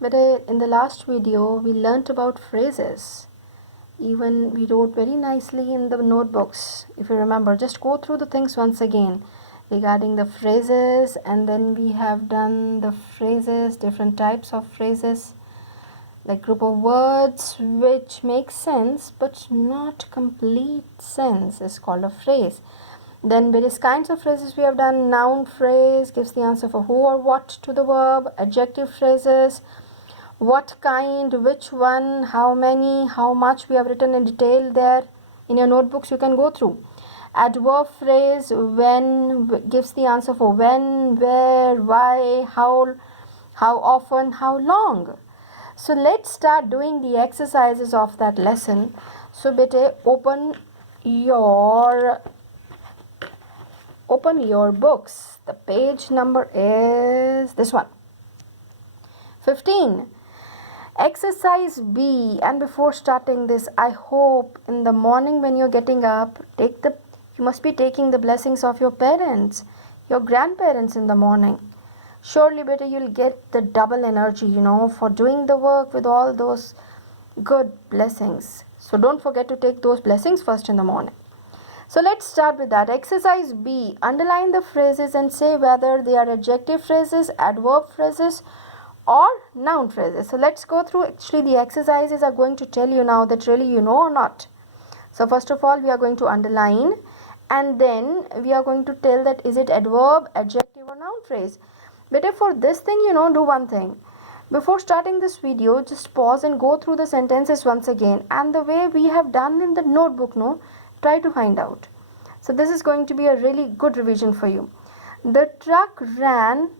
But in the last video, we learnt about phrases. Even we wrote very nicely in the notebooks. If you remember, just go through the things once again regarding the phrases, and then we have done the phrases, different types of phrases, like group of words which make sense but not complete sense is called a phrase. Then various kinds of phrases we have done. Noun phrase gives the answer for who or what to the verb. Adjective phrases, what kind, which one, how many, how much, we have written in detail there in your notebooks. You can go through. Adverb phrase, when, gives the answer for when, where, why, how often, how long. So let's start doing the exercises of that lesson. So bete, open your books. The page number is this one, 15. Exercise B. And before starting this, I hope in the morning when you're getting up, you must be taking the blessings of your parents, your grandparents in the morning. Surely better you'll get the double energy, for doing the work with all those good blessings. So don't forget to take those blessings first in the morning. So let's start with that. Exercise B. Underline the phrases and say whether they are adjective phrases, adverb phrases, or noun phrases. So let's go through. Actually, the exercises are going to tell you now that really you know or not. So first of all, we are going to underline, and then we are going to tell that is it adverb, adjective, or noun phrase. Better for this thing, do one thing. Before starting this video, just pause and go through the sentences once again, and the way we have done in the notebook, try to find out. So this is going to be a really good revision for you. The truck ran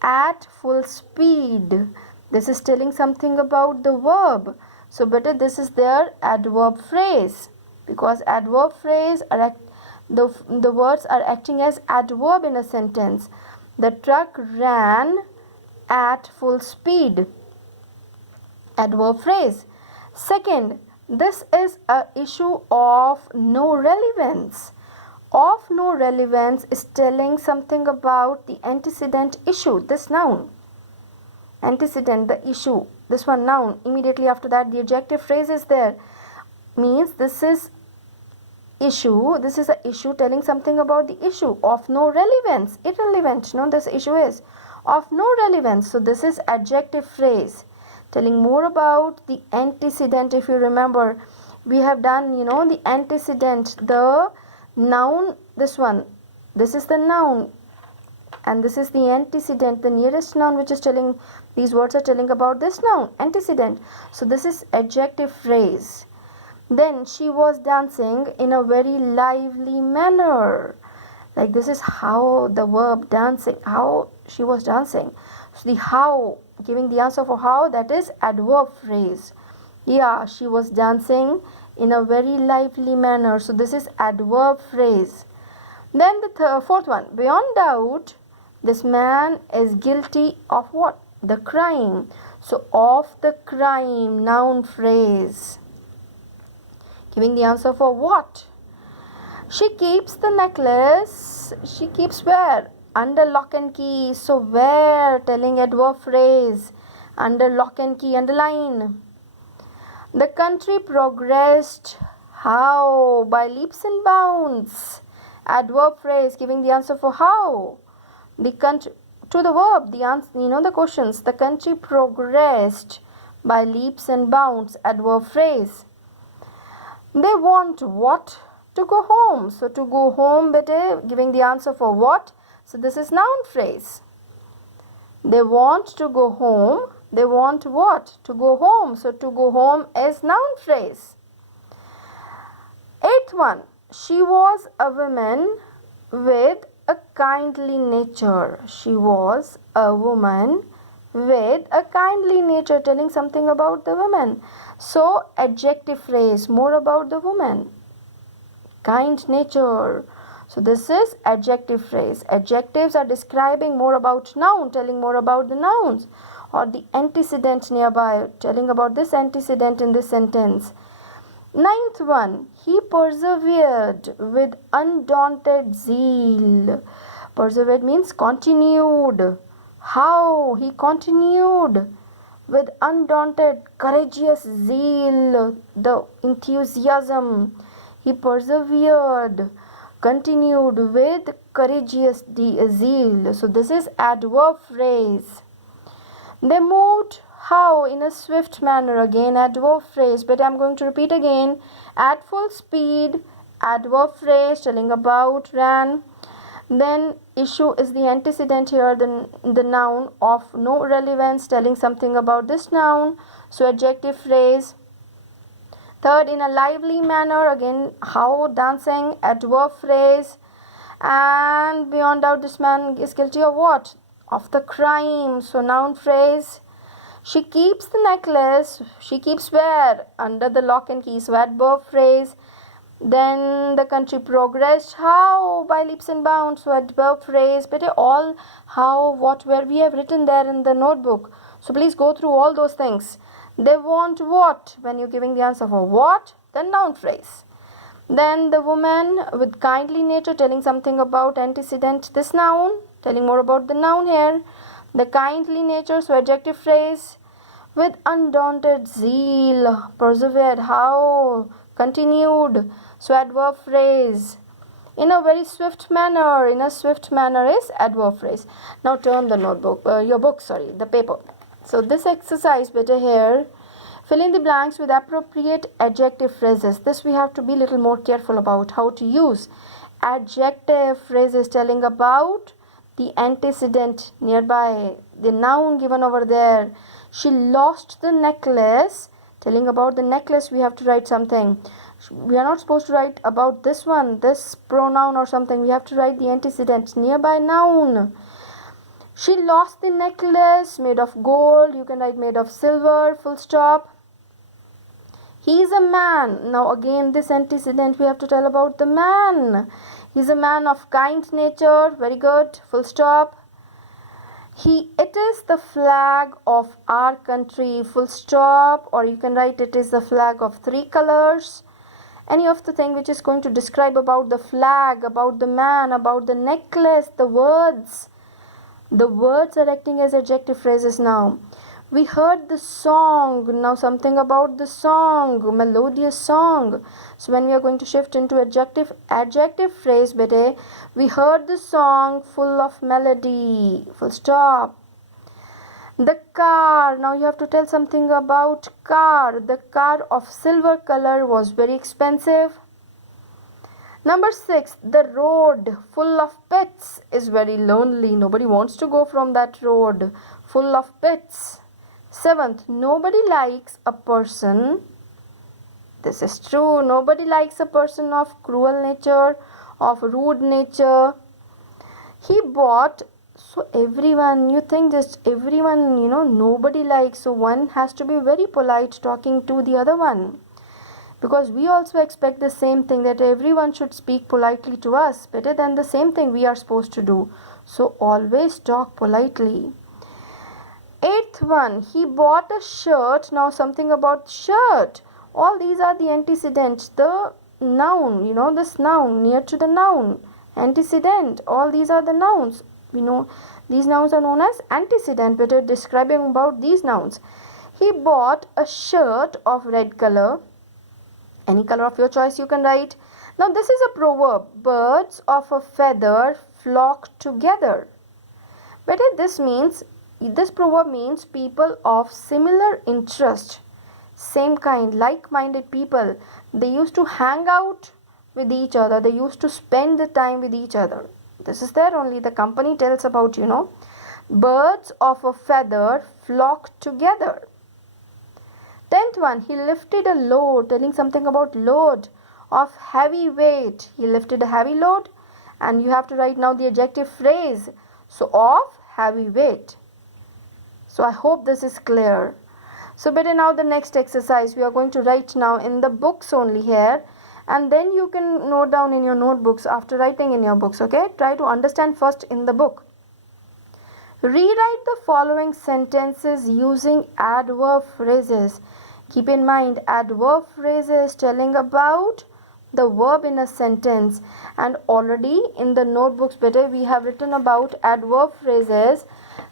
at full speed. This is telling something about the verb. So better this is their adverb phrase, because adverb phrase are the words are acting as adverb in a sentence. The truck ran at full speed. Adverb phrase. Second, this is a issue of no relevance. Of no relevance is telling something about the antecedent issue, this noun. Antecedent, the issue, this one noun. Immediately after that, the adjective phrase is there. Means this is issue, this is an issue telling something about the issue. Of no relevance, irrelevant, this issue is of no relevance. So this is adjective phrase, telling more about the antecedent. If you remember, we have done, the antecedent, the noun, this one, this is the noun, and this is the antecedent, the nearest noun which is telling, these words are telling about this noun, antecedent. So this is adjective phrase. Then she was dancing in a very lively manner. Like this is how the verb dancing, how she was dancing. So the how, giving the answer for how, that is adverb phrase. Yeah, she was dancing in a very lively manner. So this is adverb phrase. Then the fourth one. Beyond doubt, this man is guilty of what? The crime. So of the crime, noun phrase. Giving the answer for what? She keeps the necklace. She keeps where? Under lock and key. So where? Telling adverb phrase. Under lock and key, underline. The country progressed how? By leaps and bounds. Adverb phrase, giving the answer for how. The country, to the verb, the answer, the questions. The country progressed by leaps and bounds. Adverb phrase. They want what? To go home. So to go home, better, giving the answer for what? So this is noun phrase. They want to go home. They want what? To go home. So to go home is noun phrase. Eighth one. She was a woman with a kindly nature. She was a woman with a kindly nature, telling something about the woman. So adjective phrase, more about the woman. Kind nature. So this is adjective phrase. Adjectives are describing more about noun, telling more about the nouns, or the antecedent nearby, telling about this antecedent in this sentence. Ninth one, he persevered with undaunted zeal. Persevered means continued. How? He continued. with undaunted, courageous zeal, the enthusiasm. He persevered, continued with courageous zeal. So this is adverb phrase. They moved how? In a swift manner. Again, adverb phrase. But I'm going to repeat again. At full speed, adverb phrase telling about, ran. Then issue is the antecedent here, the noun of no relevance, telling something about this noun. So adjective phrase. Third, in a lively manner, again how, dancing, adverb phrase. And beyond doubt this man is guilty of what? Of the crime. So noun phrase. She keeps the necklace. She keeps where? Under the lock and key. So adverb phrase. Then the country progressed how? By leaps and bounds. So adverb phrase. But all how, what, where we have written there in the notebook. So please go through all those things. They want what? When you're giving the answer for what? Then noun phrase. Then the woman with kindly nature, telling something about antecedent, this noun, telling more about the noun here. The kindly nature, so adjective phrase. With undaunted zeal, persevered how? Continued. So adverb phrase. In a very swift manner. In a swift manner is adverb phrase. Now turn the notebook, the paper. So this exercise better here. Fill in the blanks with appropriate adjective phrases. This we have to be a little more careful about how to use. Adjective phrases telling about the antecedent nearby, the noun given over there. She lost the necklace. Telling about the necklace, we have to write something. We are not supposed to write about this one, this pronoun or something. We have to write the antecedent, nearby noun. She lost the necklace, made of gold. You can write made of silver, full stop. He is a man. Now again this antecedent we have to tell about the man. He is a man of kind nature. Very good, full stop. It is the flag of our country, full stop. Or you can write it is the flag of 3 colors. Any of the thing which is going to describe about the flag, about the man, about the necklace, the words. The words are acting as adjective phrases now. We heard the song. Now something about the song, melodious song. So when we are going to shift into adjective phrase, bete, we heard the song full of melody, full stop. The car. Now you have to tell something about car. The car of silver color was very expensive. Number 6, the road full of pits is very lonely. Nobody wants to go from that road full of pits. 7th, nobody likes a person. This is true. Nobody likes a person of cruel nature, of rude nature. He bought. So everyone, you think just everyone, nobody likes. So one has to be very polite talking to the other one. Because we also expect the same thing, that everyone should speak politely to us. Better than the same thing we are supposed to do. So always talk politely. 8th one, he bought a shirt. Now something about shirt. All these are the antecedents. The noun, this noun, near to the noun. Antecedent. All these are the nouns. We know these nouns are known as antecedent. Better describing about these nouns. He bought a shirt of red color. Any color of your choice you can write. Now this is a proverb. Birds of a feather flock together. Better this proverb means people of similar interest, same kind, like-minded people. They used to hang out with each other. They used to spend the time with each other. This is there only. The company tells about, birds of a feather flock together. 10th one, he lifted a load, telling something about load of heavy weight. He lifted a heavy load, and you have to write now the adjective phrase. So of heavy weight. So I hope this is clear. So better now the next exercise we are going to write now in the books only here, and then you can note down in your notebooks after writing in your books. Okay, try to understand first in the book. Rewrite the following sentences using adverb phrases. Keep in mind, adverb phrases telling about the verb in a sentence, and already in the notebooks better we have written about adverb phrases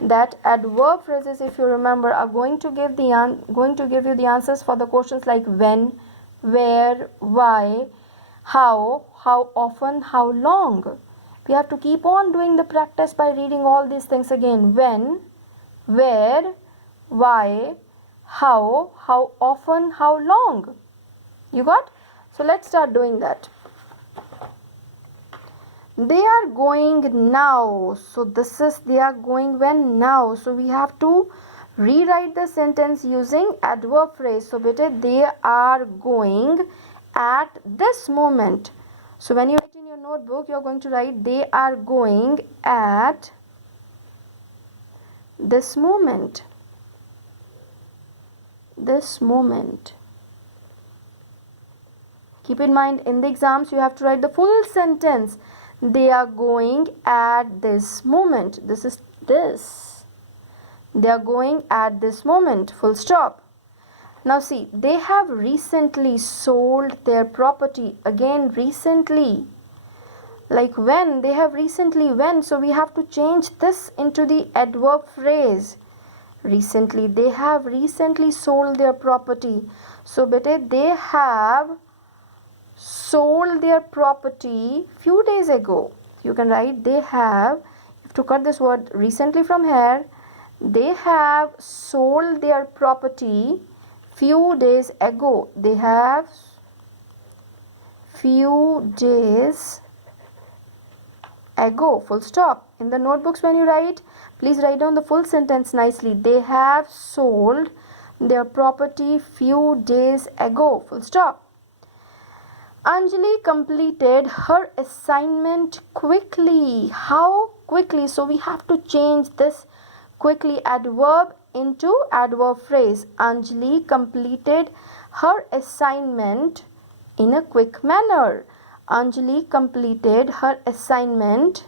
that adverb phrases, if you remember, are going to give you the answers for the questions like when, where, why, how often, how long. We have to keep on doing the practice by reading all these things again. When, where, why, how often, how long. You got? So let's start doing that. They are going now. So this is they are going when now. So we have to rewrite the sentence using adverb phrase. So beta, they are going at this moment. So when you write in your notebook, you are going to write they are going at this moment. This moment. Keep in mind, in the exams you have to write the full sentence. They are going at this moment. This is this. They are going at this moment. Full stop. Now see, they have recently sold their property. Again, recently. Like when, they have recently when. So we have to change this into the adverb phrase. Recently, they have recently sold their property. So beta, they have sold their property few days ago. You can write they have, you have to cut this word recently from here. They have sold their property few days ago. They have few days ago. Full stop. In the notebooks when you write, please write down the full sentence nicely. They have sold their property few days ago. Full stop. Anjali completed her assignment quickly. How quickly? So we have to change this quickly adverb into adverb phrase. Anjali completed her assignment in a quick manner. Anjali completed her assignment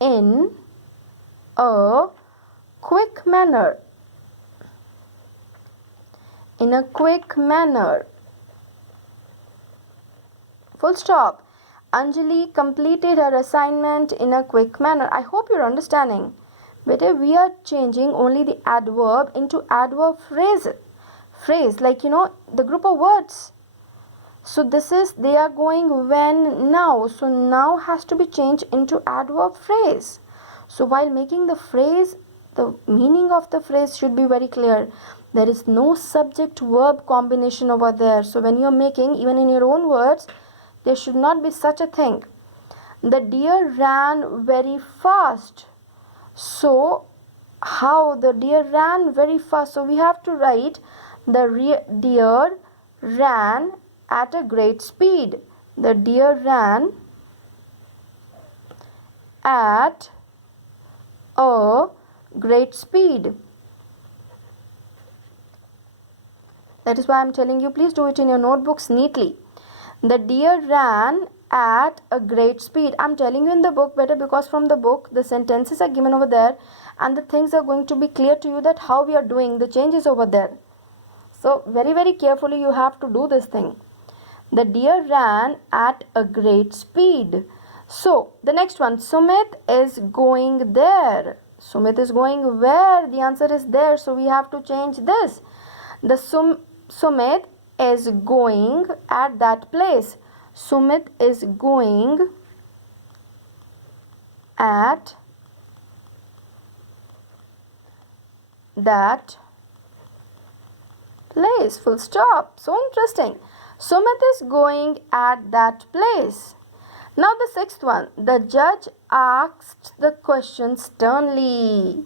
in a quick manner. In a quick manner. Full stop. Anjali completed her assignment in a quick manner. I hope you're understanding. But we are changing only the adverb into adverb phrase. Phrase, like the group of words. So this is they are going when now. So now has to be changed into adverb phrase. So while making the phrase, the meaning of the phrase should be very clear. There is no subject verb combination over there. So when you are making, even in your own words, there should not be such a thing. The deer ran very fast. So how the deer ran very fast? So we have to write the deer ran at a great speed. The deer ran at a great speed. That is why I am telling you, please do it in your notebooks neatly. The deer ran at a great speed. I am telling you in the book better because from the book the sentences are given over there and the things are going to be clear to you that how we are doing the changes over there. So very very carefully you have to do this thing. The deer ran at a great speed. So the next one, Sumit is going there. Sumit is going where? The answer is there. So we have to change this. The Sumit is going at that place. Sumit is going at that place. Full stop. So interesting. Sumit is going at that place. Now the sixth one. The judge asked the question sternly.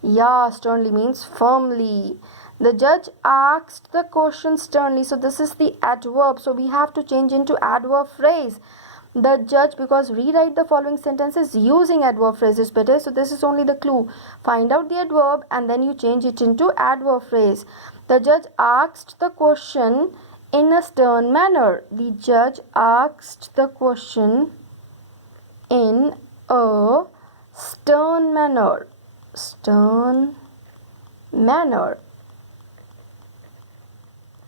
Yeah, sternly means firmly. The judge asked the question sternly. So this is the adverb. So we have to change into adverb phrase. The judge, because rewrite the following sentences using adverb phrases better. So this is only the clue. Find out the adverb and then you change it into adverb phrase. The judge asked the question in a stern manner. The judge asked the question in a stern manner. Stern manner.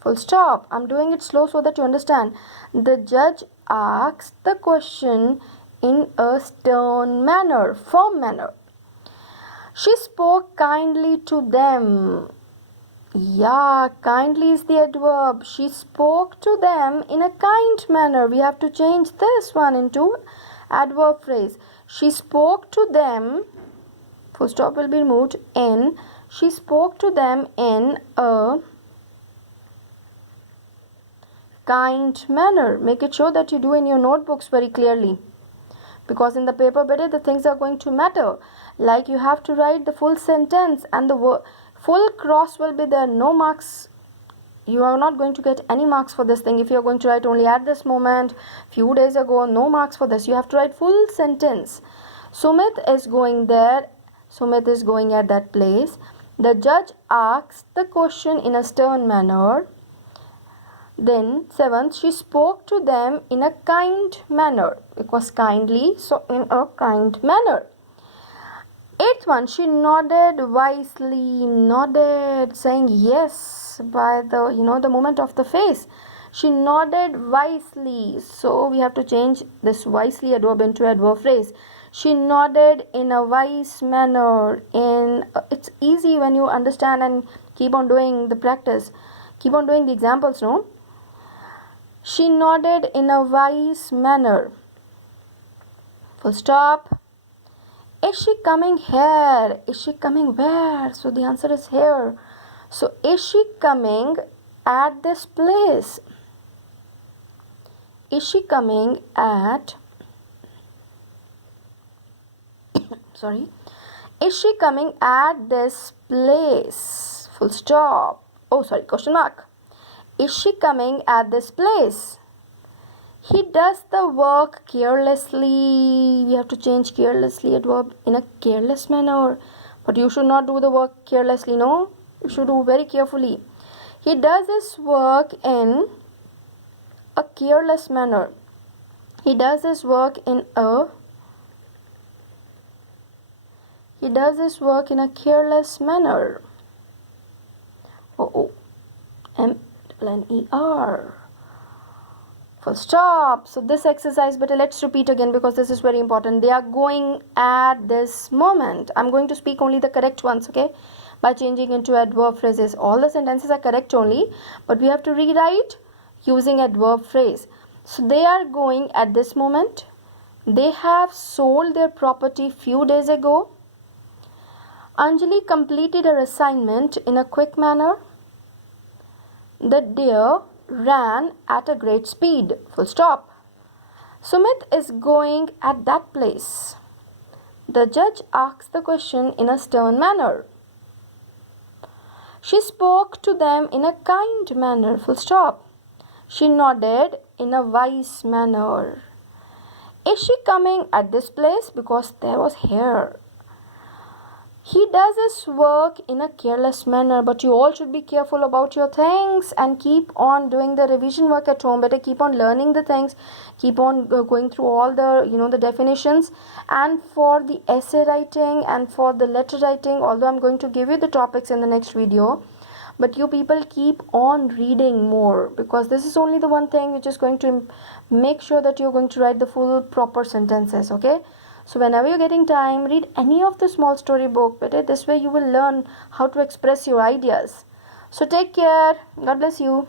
Full stop. I'm doing it slow so that you understand. The judge asked the question in a stern manner, firm manner. She spoke kindly to them. Yeah, kindly is the adverb. She spoke to them in a kind manner. We have to change this one into adverb phrase. She spoke to them, full stop will be removed, in. She spoke to them in a kind manner. Make it sure that you do in your notebooks very clearly, because in the paper better the things are going to matter. Like you have to write the full sentence and the full cross will be there. No marks. You are not going to get any marks for this thing. If you are going to write only at this moment, few days ago, no marks for this. You have to write full sentence. Sumit is going there. Sumit is going at that place. The judge asked the question in a stern manner. Then 7th, she spoke to them in a kind manner. It was kindly, so in a kind manner. 8th one, she nodded wisely, nodded, saying yes by the, the movement of the face. She nodded wisely. So we have to change this wisely adverb into adverb phrase. She nodded in a wise manner. It's easy when you understand and keep on doing the practice. Keep on doing the examples, no? She nodded in a wise manner. Full stop. Is she coming here? Is she coming where? So the answer is here. So is she coming at this place? Is she coming at Is she coming at this place? Full stop. Question mark. Is she coming at this place? He does the work carelessly. We have to change carelessly adverb in a careless manner. But you should not do the work carelessly, no? You should do very carefully. He does his work in a careless manner. He does his work in a careless manner. M-N-E-R. Full stop. So this exercise, but let's repeat again because this is very important. They are going at this moment. I'm going to speak only the correct ones, okay? By changing into adverb phrases. All the sentences are correct only, but we have to rewrite using adverb phrase. So they are going at this moment. They have sold their property few days ago. Anjali completed her assignment in a quick manner. The deer ran at a great speed. Full stop. Sumit is going at that place. The judge asked the question in a stern manner. She spoke to them in a kind manner. Full stop. She nodded in a wise manner. Is she coming at this place? Because there was hair. He does his work in a careless manner, but you all should be careful about your things and keep on doing the revision work at home. Better keep on learning the things, keep on going through all the, the definitions. And for the essay writing and for the letter writing, although I'm going to give you the topics in the next video, but you people keep on reading more, because this is only the one thing which is going to make sure that you're going to write the full proper sentences, okay? So whenever you're getting time, read any of the small story book. But this way you will learn how to express your ideas. So take care. God bless you.